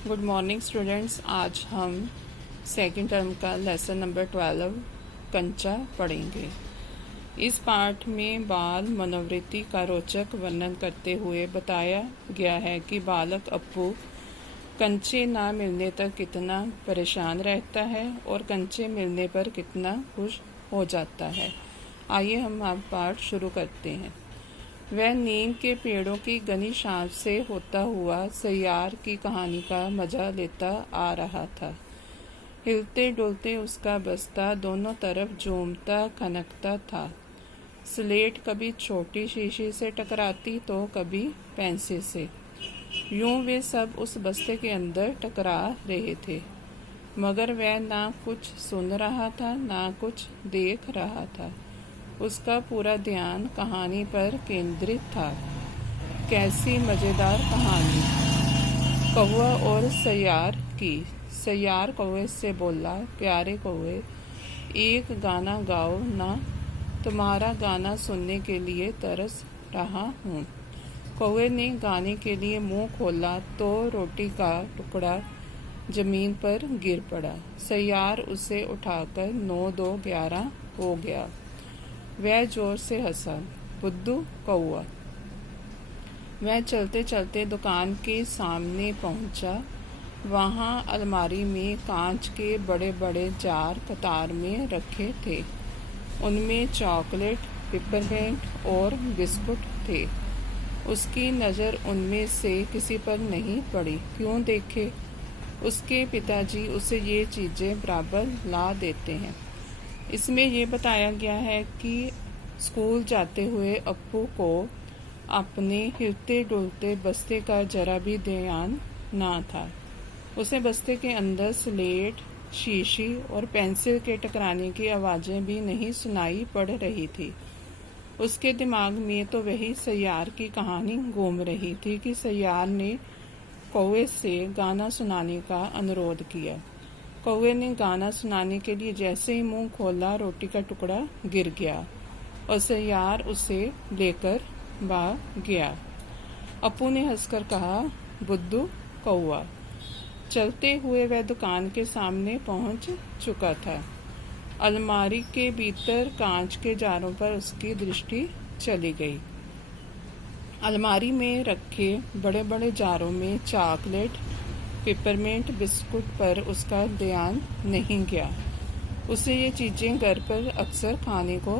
Good morning students. आज हम second term का लेसन नंबर 12 कंचा पढ़ेंगे। इस पाठ में बाल मनोवृत्ति का रोचक वर्णन करते हुए बताया गया है कि बालक अप्पू कंचे ना मिलने तक कितना परेशान रहता है और कंचे मिलने पर कितना खुश हो जाता है। आइए हम अब पाठ शुरू करते हैं। वह नीम के पेड़ों की घनी छांव से होता हुआ सैयार की कहानी का मजा लेता आ रहा था। हिलते डुलते उसका बस्ता दोनों तरफ झूमता खनकता था। स्लेट कभी छोटी शीशी से टकराती तो कभी पेंसिल से। यूं वे सब उस बस्ते के अंदर टकरा रहे थे, मगर वह ना कुछ सुन रहा था ना कुछ देख रहा था। उसका पूरा ध्यान कहानी पर केंद्रित था। कैसी मज़ेदार कहानी। कौवा और सैयार की। सैयार कौवे से बोला, प्यारे कौवे, एक गाना गाओ ना, तुम्हारा गाना सुनने के लिए तरस रहा हूँ। कौवे ने गाने के लिए मुंह खोला तो रोटी का टुकड़ा जमीन पर गिर पड़ा। सैयार उसे उठाकर 9-2-11 हो गया। वह जोर से हंसा। बुद्धू कौवा। वह चलते चलते दुकान के सामने पहुंचा। वहां अलमारी में कांच के बड़े बड़े जार कतार में रखे थे। उनमें चॉकलेट, पिपरमेंट और बिस्कुट थे। उसकी नज़र उनमें से किसी पर नहीं पड़ी। क्यों देखे? उसके पिताजी उसे ये चीज़ें बराबर ला देते हैं। इसमें ये बताया गया है कि स्कूल जाते हुए अप्पू को अपने हिलते डुलते बस्ते का जरा भी ध्यान ना था। उसे बस्ते के अंदर स्लेट, शीशी और पेंसिल के टकराने की आवाज़ें भी नहीं सुनाई पड़ रही थी। उसके दिमाग में तो वही सैयार की कहानी घूम रही थी कि सैयार ने कौवे से गाना सुनाने का अनुरोध किया। कौवे ने गाना सुनाने के लिए जैसे ही मुंह खोला, रोटी का टुकड़ा गिर गया और सैयार उसे लेकर भाग गया। अप्पू ने हंसकर कहा, बुद्धू कौवा। चलते हुए वह दुकान के सामने पहुंच चुका था। अलमारी के भीतर कांच के जारों पर उसकी दृष्टि चली गई। अलमारी में रखे बड़े बड़े जारों में चॉकलेट, पिपरमेंट, बिस्कुट पर उसका ध्यान नहीं गया। उसे ये चीज़ें घर पर अक्सर खाने को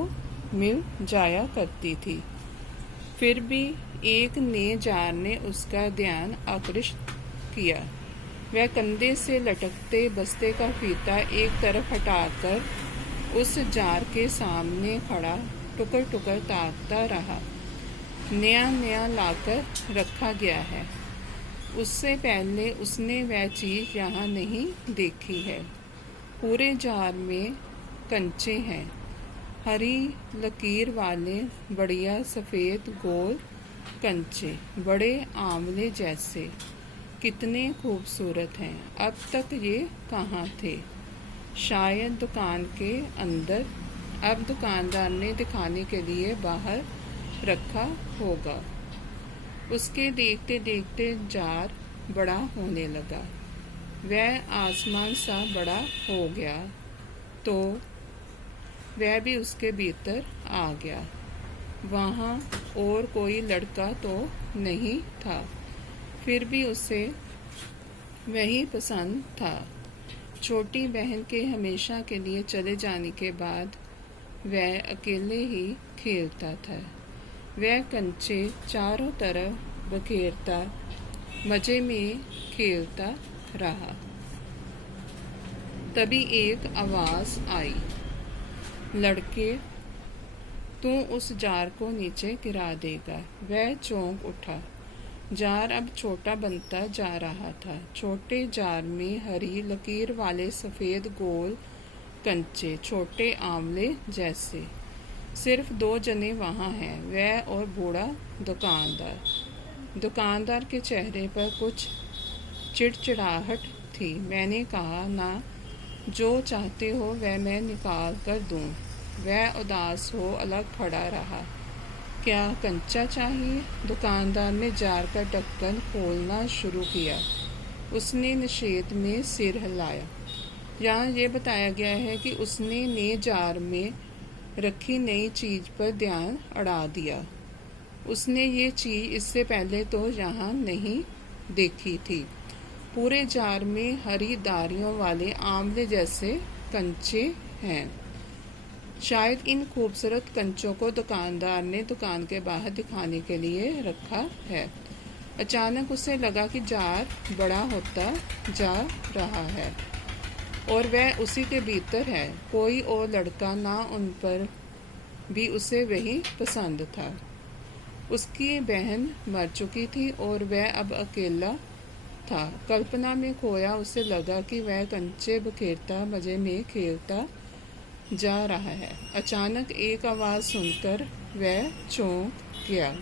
मिल जाया करती थी। फिर भी एक नए जार ने उसका ध्यान आकृष्ट किया। वह कंधे से लटकते बस्ते का फीता एक तरफ हटाकर उस जार के सामने खड़ा टुकर टुकर ताकता रहा। नया नया लाकर रखा गया है। उससे पहले उसने वह चीज़ यहाँ नहीं देखी है। पूरे जार में कंचे हैं, हरी लकीर वाले बढ़िया सफ़ेद गोल कंचे, बड़े आंवले जैसे। कितने खूबसूरत हैं। अब तक ये कहाँ थे? शायद दुकान के अंदर। अब दुकानदार ने दिखाने के लिए बाहर रखा होगा। उसके देखते देखते जार बड़ा होने लगा। वह आसमान सा बड़ा हो गया तो वह भी उसके भीतर आ गया। वहाँ और कोई लड़का तो नहीं था, फिर भी उसे वही पसंद था। छोटी बहन के हमेशा के लिए चले जाने के बाद वह अकेले ही खेलता था। वह कंचे चारों तरफ बखेरता मज़े में खेलता रहा। तभी एक आवाज़ आई, लड़के, तू उस जार को नीचे गिरा देगा। वह चौंक उठा। जार अब छोटा बनता जा रहा था। छोटे जार में हरी लकीर वाले सफ़ेद गोल कंचे, छोटे आंवले जैसे। सिर्फ 2 जने वहाँ हैं, वह और बूढ़ा दुकानदार। दुकानदार के चेहरे पर कुछ चिड़चिड़ाहट थी। मैंने कहा ना, जो चाहते हो वह मैं निकाल कर दूँ। वह उदास हो अलग खड़ा रहा। क्या कंचा चाहिए? दुकानदार ने जार का ढक्कन खोलना शुरू किया। उसने निषेध में सिर हिलाया। यहाँ ये बताया गया है कि उसने नए जार में रखी नई चीज पर ध्यान अड़ा दिया। उसने ये चीज इससे पहले तो यहाँ नहीं देखी थी। पूरे जार में हरी धारियों वाले आंवले जैसे कंचे हैं। शायद इन खूबसूरत कंचों को दुकानदार ने दुकान के बाहर दिखाने के लिए रखा है। अचानक उसे लगा कि जार बड़ा होता जा रहा है और वह उसी के भीतर है। कोई और लड़का ना उन पर भी उसे वही पसंद था। उसकी बहन मर चुकी थी और वह अब अकेला था। कल्पना में खोया उसे लगा कि वह कंचे बखेरता मजे में खेलता जा रहा है। अचानक एक आवाज़ सुनकर वह चौंक गया।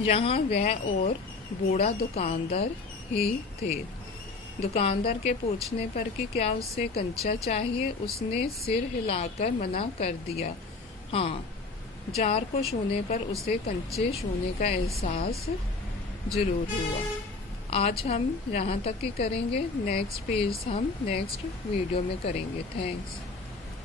यहाँ वह और बूढ़ा दुकानदार ही थे। दुकानदार के पूछने पर कि क्या उसे कंचा चाहिए, उसने सिर हिलाकर मना कर दिया। हाँ, जार को छूने पर उसे कंचे छूने का एहसास जरूर हुआ। आज हम यहाँ तक ही करेंगे। नेक्स्ट पेज हम नेक्स्ट वीडियो में करेंगे। थैंक्स।